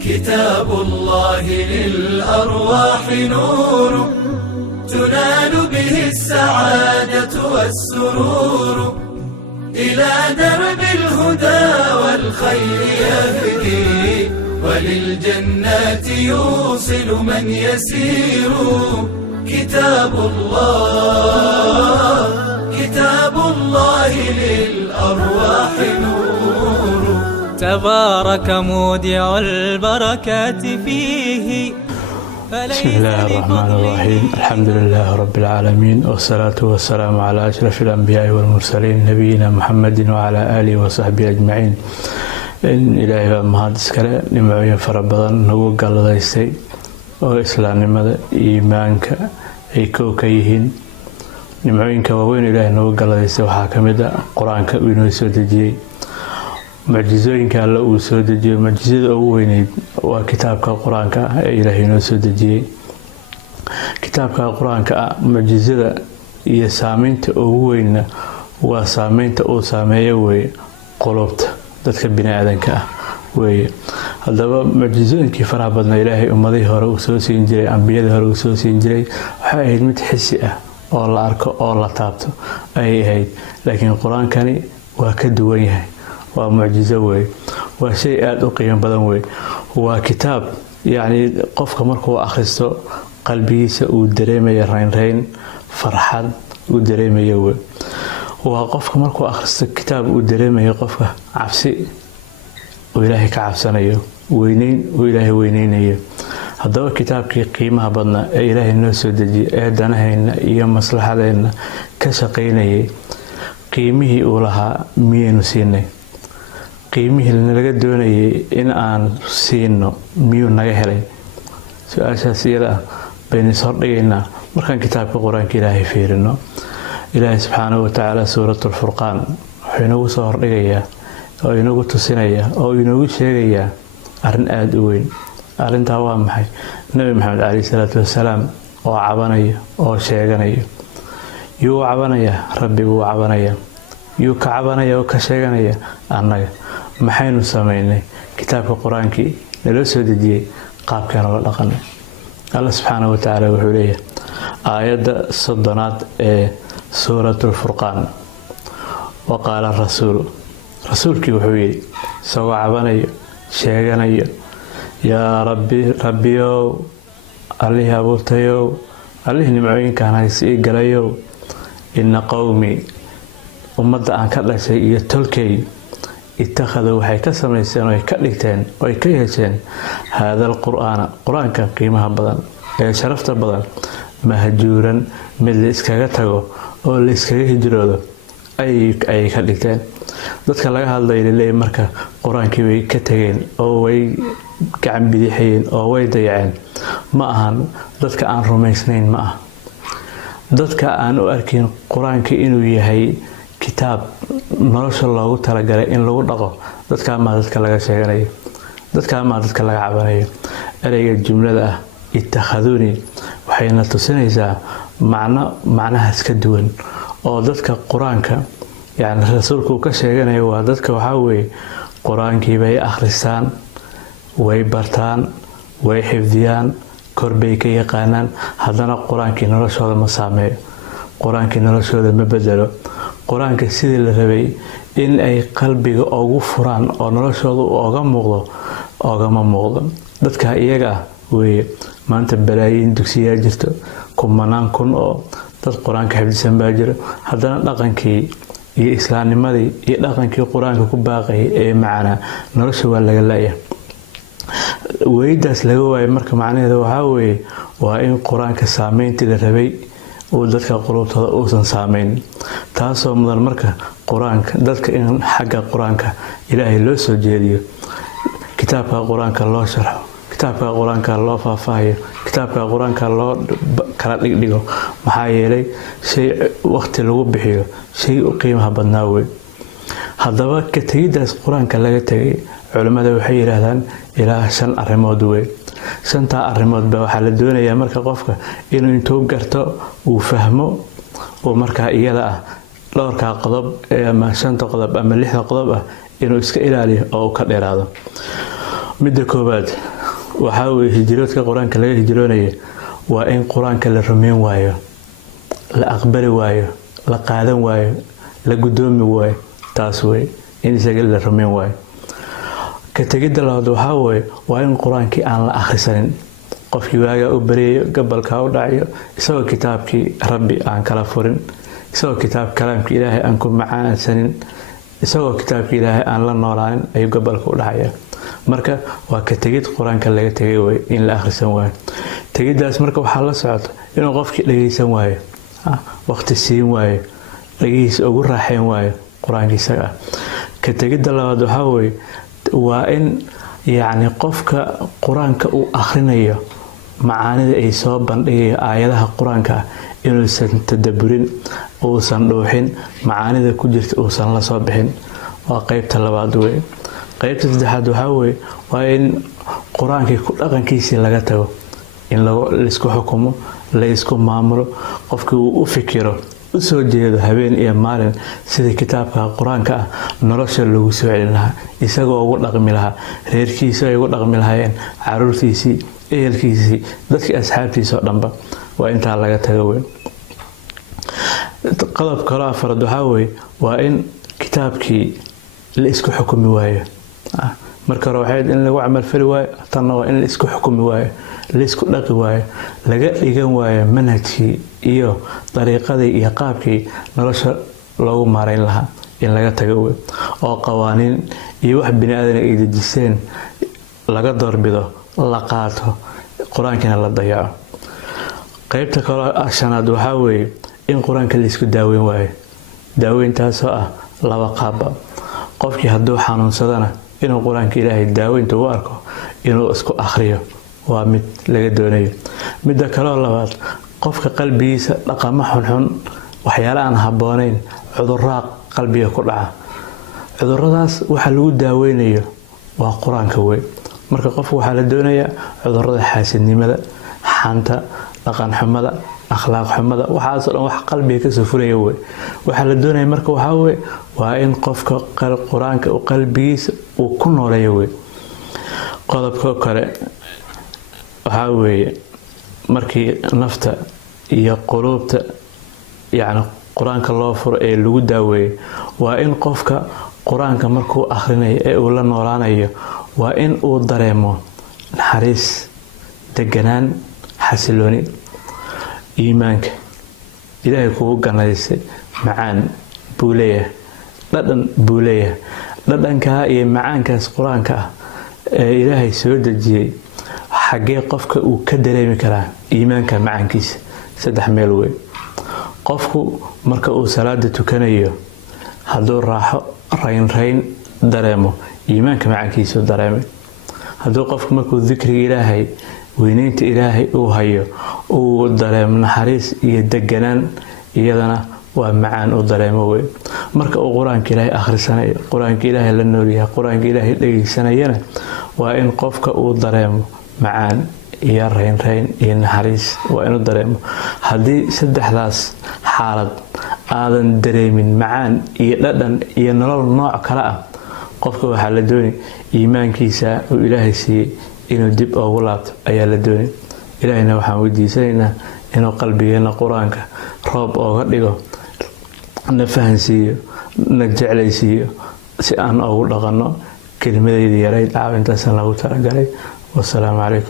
كتاب الله للأرواح نور تنال به السعادة والسرور إلى درب الهدى والخير يهدي وللجنات يوصل من يسير كتاب الله للأرواح نور تبارك مودع البركات فيه. بسم الله الرحمن الرحيم. الحمد لله رب العالمين، والصلاة والسلام على أشرف الأنبياء والمرسلين نبينا محمد وعلى آله وصحبه أجمعين. إن إلهي بمهاد إسكاله نمعين فربضان نوو قلدايستي oo islaamnimada iimaanka ay ka yihiin nimcooyinka waaweyn Ilaahay noo galadaysay waxaa kamid ah quraanka uu inoo soo dejiyay mucjizooyinka alla uu soo dejiyay mucjizada ugu weyneyd waa kitaabka quraanka ee Ilaahay noo soo dejiyay kitaabka quraanka mucjizada iyo saameynta ugu weyn waa saameynta uu saameeyo way qulubta dadka bini'aadanka way hadaba mucjizooyinkii faraha badna Ilaahay ummadii hore uu soo siin jiray ambiyada hore uu soo siin jiray waxa ay mid xisi ah oo la arko oo la taabto ay ahayd laakiin quraankani waa ka duwan yahay waa mucjizo way waa shay aad u qiimo badan way waa kitaab yaani qofka markuu akhristo qalbigiisa uu dareemayo rayn farxad uu dareemayo way waa qofka markuu akhristo kitaab uu dareemayo qofka cabsi وإلهي كعبسانيو وينين وإلهي وينينيو هذا كتابك قيمة بدنا إلهي الناس ودجي إعدانهن إيا مصلحتهن كشقيني قيمه أولها مينو سيني قيمه لنلقى دوني إن آن سينو ميو نغهلي سؤال سيرا بين صرقينا مركان كتابك قرآن إلهي فيرنو إلهي سبحانه وتعالى سورة الفرقان حينو صرقيا oo inagu tusinaya oo inagu sheegaya arin aad u weyn arinta waa maxay nabi maxamed ali sallallahu alayhi wasallam oo cabanaya oo sheeganaya yuu cabanaya rabbigu cabanaya yuu ka cabanaya oo ka sheeganaya annaga maxaynu sameeynay kitaabka quraanki nala soo dejiyay qaabkan la dhaqan Allah subhanahu wa ta'ala wuxuu leeyahay aayada 30aad ee suuratul furqaan وقال الرسول rasuulkii wuxuu yiri soo cabanayo sheeganayo yaa rabbiyo alihi abuurtayo alihi nimcooyinkan haysi galayo inna qawmi ummadda aan ka dhashay iyo tolkay ittakhadu waxay ka sameeyeen oo ay ka dhigteen oo ay ka yeesheen hadal quraanka qiimaha badan ee sharafta badan mahjuuran mid la iskaga tago oo la iskaga hijroodo ay ka dhigteen dadka laga hadlayay marka quraankii way ka tageen oo way gacan bidixeen oo way dayaceen ma ahan dadka aan rumaysnayn ma ah dadka aan u arkin quraanka inuu yahay kitaab nolosha loogu talagalay in lagu dhaqo dadka ma dadka laga sheeganayo dadka ma dadka laga cabanayo ereyga jumlada ah ittakhaduni waxayna tusinaysaa macnaha iska duwan oo dadka quraanka يعني رسولك كشيغاناyo waa dadka waxa weey quraanki bay akhristaan way bartaan way xifdiyaan korbay ka yaqaanaan hadana quraanki noloshooda ma saameeyo quraanki noloshooda ma bedelo quraanka sidii la rabay in ay qalbiga ugu furaan oo noloshooda uga muuqdo dadka iyaga way maanta balaayin dugsiya jirto kumanaan kun oo dad quraanka xifdisan baa jira hadana dhaqankii iyo islaamnimadii iyo dhaqankii quraanka ku baaqay ee macna nolosha waa laga leeyahay weydaas laga waayay marka macnaheedu waxa weeye waa in quraanka saameyntii la rabay oo dadka qulubtooda uusan saameyn taasoo mudan marka quraanka dadka in xagga quraanka Ilaahay loo soo jeediyo kitaabka quraanka loo sharxo kitaabka quraanka loo faahfaahiyo kitaabka quraanka loo kala dhigdhigo maxaa yeelay shay waqti lagu bixiyo shay u qiimaha badnaa weey haddaba ka tagidaas quraanka laga tagay culimada waxay yiraahdaan ilaa 5 arrimood weey 5 arrimood ba waxa la doonayaa marka qofka inuu intuu garto uu fahmo oo marka iyada ah dhowrka qodob ama 5 qodob ama 6 qodob ah inuu iska ilaaliyo oo ka dheeraado midda koobaad waxa weeye hijroodka quraanka laga hijroonayo waa in quraanka la rumeyn waayo la aqbali waayo la qaadan waayo la gudoomi waayo taas way in isaga la rumeyn waayo ka tagida labaad waxa weeye waa in quraankii aan la akhrisanin qofkii waaga u bareeyo gabalka u dhacayo isagoo kitaabkii rabbi aan kala furin isagoo kitaab kalaamka ilaahay aan ku macaansanin isagoo kitaabka ilaahay aan la noolaan ay gabalka u dhacaya marka waa ka tagid quraanka laga tagay way in la akhrisan waayo tagidaas marka waxa la socota inuu qofkii dhageysan waayo waqti siin waayo dhageys ugu raaxeen waayo quraankiisa ka tagida labaad waxa weeye waa in yaani qofka quraanka uu akhrinayo macaanida ay soo bandhigayo aayadaha quraanka inuu san tadabburin oo san dhooxin macaanida ku jirta oo san la soo bixin waa qaybta labaad weey qaybta saddexaad waxa weeye waa in quraanka ku dhaqankiisa laga tago in la isku xukumo la isku maamulo qofka uu u fikiro u soo jeedo habeen iyo maalin sida kitaabka quraanka nolosha lagu soo celin lahaa isagoo ugu dhaqmi lahaa reerkiisa ay ugu dhaqmi lahaayeen caruurtiisii ehelkiisii dadkii asxaabtiisa oo dhanba waa inta laga tago weyn qodob kale afraad waxa weeye waa in kitaabkii la isku xukumi waayo marka waxay in lagu amal fali waayo tan waa in la isku xukumi waayo la isku dhaqi waayo laga dhigan waayo manhajkii iyo dariiqadii iyo qaabkii nolosha loogu maareyn lahaa in laga tago oo qawaaniin iyo wax bini aadan ay dejiseen laga doorbido la qaato quraankina la dayaco qaybta kale ashanaad waxa weeye in quraanka la isku daaweyn waayo daaweyntaas oo ah laba qaab qofkii hadduu xanuunsadana inuu quraanka ilaahay daaweynta u arko inuu isku akhriyo waa mid laga doonayo midda kale labaad qofka qalbigiisa dhaqamo xun waxyaalo aan habooneyn cudurrada qalbiga ku dhaca cudurradaas waxa lagu daaweynayo waa quraanka weey marka qofku waxa la doonayaa cudurrada xaasidnimada xanta dhaqan xumada akhlaaq xumada waxa soo dhan wax qalbiga ka soo furaya weey waxa la doonayaa marka waxa weey waa in qofka quraanka uu qalbigiisa uu ku nooleeyo weey qodobka kale waxa weeye markii nafta iyo quluubta yaani quraanka loo furo ee lagu daaweeyo waa in qofka quraanka markuu akhrinayo ee uu la noolaanayo waa in uu dareemo naxariis deganaan xasilooni iimaanka ilaahay kugu ganaysay macaan buuleeya dhadhan buuleeya dhadhanka iyo macaankaas quraanka ee ilaahay soo dejiyay xagee qofka uu ka dareemi karaa iimaanka macaankiisa 3 meel weey qofku marka uu salaada tukanayo haduu raaxo rayn dareemo iimaanka macaankiisa dareemo haduu qofku markuu dhikriga ilaahay weynaynta ilaahay uu hayo uu dareemo naxariis iyo deganaan iyadana waa macaan uu dareemo weey marka uu quraanka ilaahay akhrisanayo quraanka ilaahay la noolyahay quraanka ilaahay dhageysanayana waa in qofka uu dareemo macaan iyo rayn iyo naxariis waa inuu dareemo hadii saddexdaas xaalad aadan dareemin macaan iyo dhadhan iyo nolol nooc kala ah qofka waxa la doonay iimaankiisa oo ilaahay siiyay inuu dib ugu laabto ayaa la doonay ilaahayna waxaan weydiisanaynaa inuu qalbigeena quraanka roob ooga dhigo na fahansiiyo na jeclaysiiyo si aan ugu dhaqano kelimadayda yaray caawintaas lagu talagalay والسلام عليكم